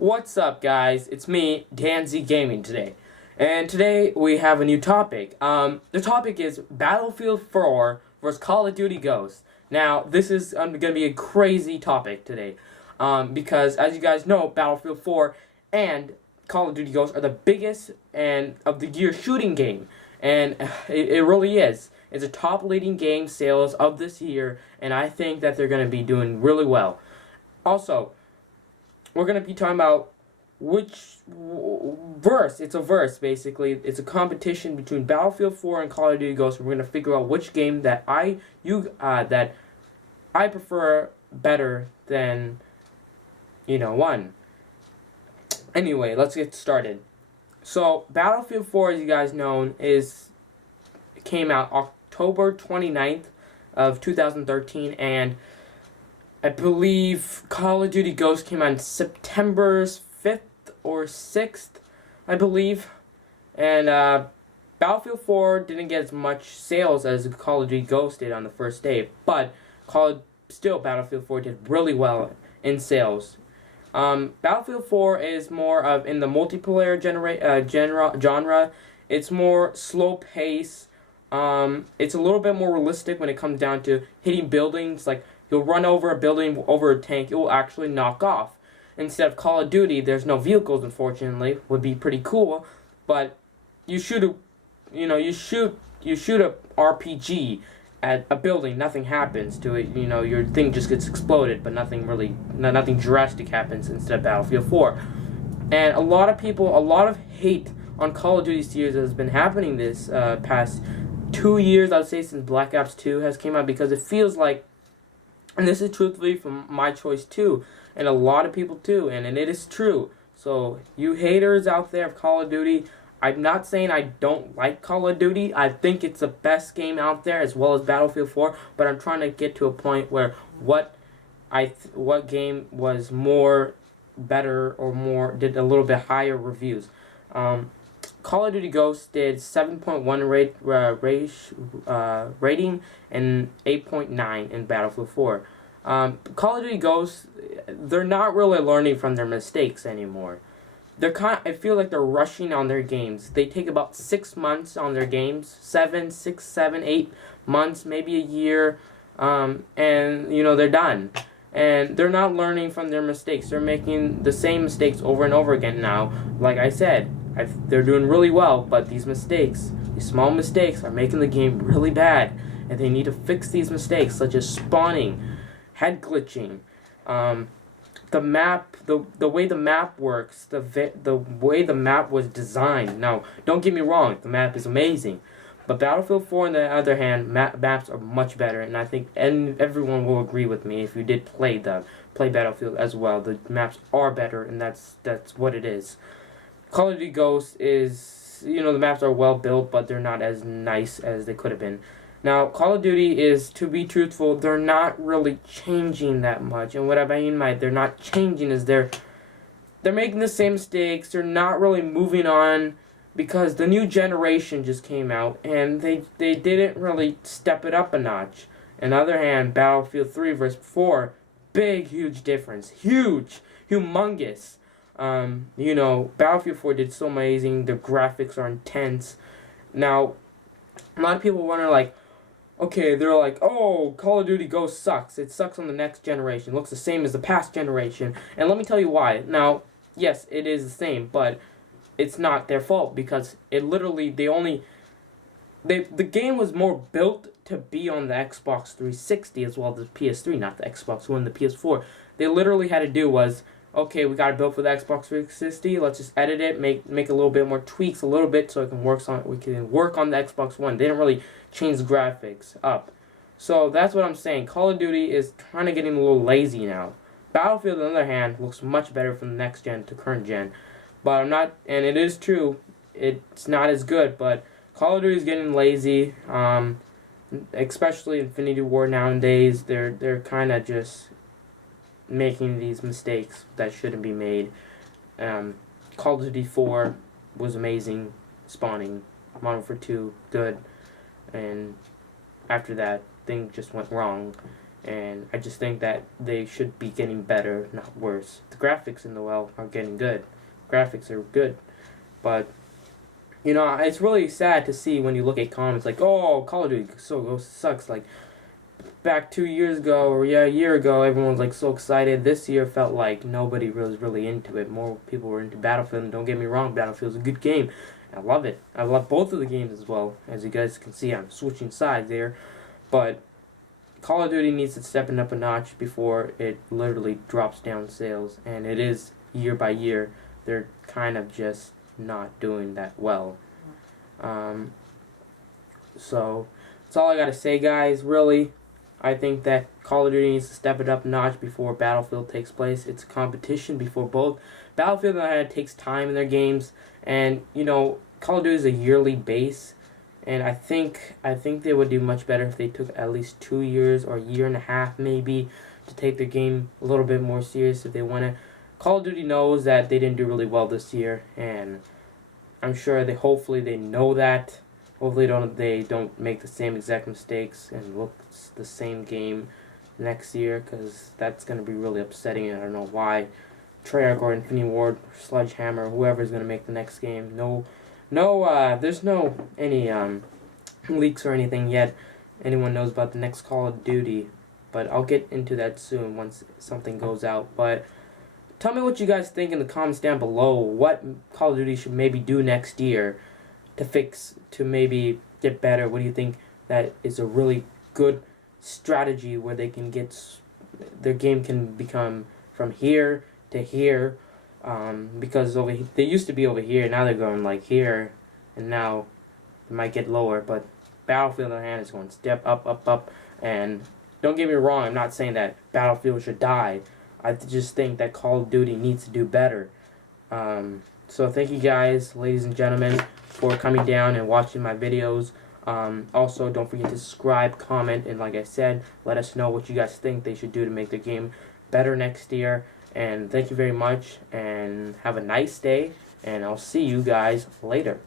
What's up, guys? It's me, Danzy Gaming today. And today we have a new topic. The topic is Battlefield 4 versus Call of Duty Ghosts. Now, this is going to be a crazy topic today. Because, as you guys know, Battlefield 4 and Call of Duty Ghosts are the biggest and of the year shooting game. And it really is. It's a top leading game sales of this year, and I think that they're going to be doing really well. Also, we're going to be talking about which verse. It's a verse, basically. It's a competition between Battlefield 4 and Call of Duty Ghosts. We're going to figure out which game that I prefer better than, one. Anyway, let's get started. So, Battlefield 4, as you guys know, came out October 29th of 2013, and I believe Call of Duty Ghosts came out September 5th or 6th, I believe. And Battlefield 4 didn't get as much sales as Call of Duty Ghosts did on the first day, but Battlefield 4 did really well in sales. Battlefield 4 is more of in the multiplayer genre. It's more slow pace. It's a little bit more realistic when it comes down to hitting buildings. Like, you'll run over a building, over a tank, it will actually knock off. Instead of Call of Duty, there's no vehicles, unfortunately. Would be pretty cool, but you shoot a RPG at a building, nothing happens to it. Your thing just gets exploded, but nothing drastic happens instead of Battlefield 4. And a lot of hate on Call of Duty series has been happening this past 2 years, I would say, since Black Ops 2 has came out, because it feels like, and this is truthfully from my choice too, and a lot of people too, and it is true. So, you haters out there of Call of Duty, I'm not saying I don't like Call of Duty. I think it's the best game out there, as well as Battlefield 4, but I'm trying to get to a point where what game was more better or did a little bit higher reviews. Call of Duty Ghosts did 7.1 rating and 8.9 in Battlefield 4. Call of Duty Ghosts, they're not really learning from their mistakes anymore. I feel like they're rushing on their games. They take about 6 months on their games, 6, 7, 8 months, maybe a year, and they're done. And they're not learning from their mistakes. They're making the same mistakes over and over again now. Like I said, they're doing really well, but these small mistakes, are making the game really bad. And they need to fix these mistakes, such as spawning, head glitching, the map, the way the map works, the way the map was designed. Now, don't get me wrong, the map is amazing. But Battlefield 4, on the other hand, maps are much better, and I think everyone will agree with me if you did play Battlefield as well. The maps are better, and that's what it is. Call of Duty Ghosts is, the maps are well built, but they're not as nice as they could have been. Now, Call of Duty is, to be truthful, they're not really changing that much, and what I mean by they're not changing is they're making the same mistakes. They're not really moving on, because the new generation just came out, and they didn't really step it up a notch. On the other hand, Battlefield 3 versus 4, huge difference. Huge. Humongous. Battlefield 4 did so amazing. The graphics are intense. Now, a lot of people wonder, like, okay, they're like, oh, Call of Duty Ghosts sucks. It sucks on the next generation. It looks the same as the past generation. And let me tell you why. Now, yes, it is the same, but it's not their fault, because the game was more built to be on the Xbox 360 as well as the PS3, not the Xbox One, the PS4. They literally had to do was, okay, we got it built for the Xbox 360. Let's just edit it, make a little bit more tweaks, a little bit, so we can work on the Xbox One. They didn't really change the graphics up. So that's what I'm saying. Call of Duty is kind of getting a little lazy now. Battlefield, on the other hand, looks much better from the next gen to current gen. But and it is true, it's not as good. But Call of Duty is getting lazy. Especially Infinity War nowadays, they're kind of just making these mistakes that shouldn't be made. Call of Duty 4 was amazing, spawning. Modern Warfare 2, good. And after that, things just went wrong. and I just think that they should be getting better, not worse. The graphics in the WoW are getting good. Graphics are good, but it's really sad to see when you look at comments like, "Oh, Call of Duty sucks." Like back 2 years ago, or a year ago, everyone was like so excited. This year felt like nobody was really into it. More people were into Battlefield. And don't get me wrong, Battlefield's a good game. I love it. I love both of the games as well. As you guys can see, I'm switching sides there, but Call of Duty needs to step it up a notch before it literally drops down sales, and it is year by year. They're kind of just not doing that well. So that's all I gotta say, guys. Really, I think that Call of Duty needs to step it up a notch before Battlefield takes place. It's a competition before both. Battlefield takes time in their games, and Call of Duty is a yearly base. And I think they would do much better if they took at least 2 years or a year and a half maybe to take their game a little bit more serious if they want to. Call of Duty knows that they didn't do really well this year, and I'm sure hopefully they know that. Hopefully they don't make the same exact mistakes and look the same game next year, because that's going to be really upsetting. And I don't know why Treyarch or Infinity Ward, Sledgehammer, whoever is going to make the next game. There's no any leaks or anything yet. Anyone knows about the next Call of Duty, but I'll get into that soon once something goes out. But tell me what you guys think in the comments down below. What Call of Duty should maybe do next year to maybe get better? What do you think that is a really good strategy where they can their game can become from here to here? Because they used to be over here, now they're going like here, and now they might get lower. But Battlefield on hand is going step up, up, up. And don't get me wrong, I'm not saying that Battlefield should die. I just think that Call of Duty needs to do better. So thank you guys, ladies and gentlemen, for coming down and watching my videos. Also, don't forget to subscribe, comment, and like I said, let us know what you guys think they should do to make their game better next year. And thank you very much, and have a nice day, and I'll see you guys later.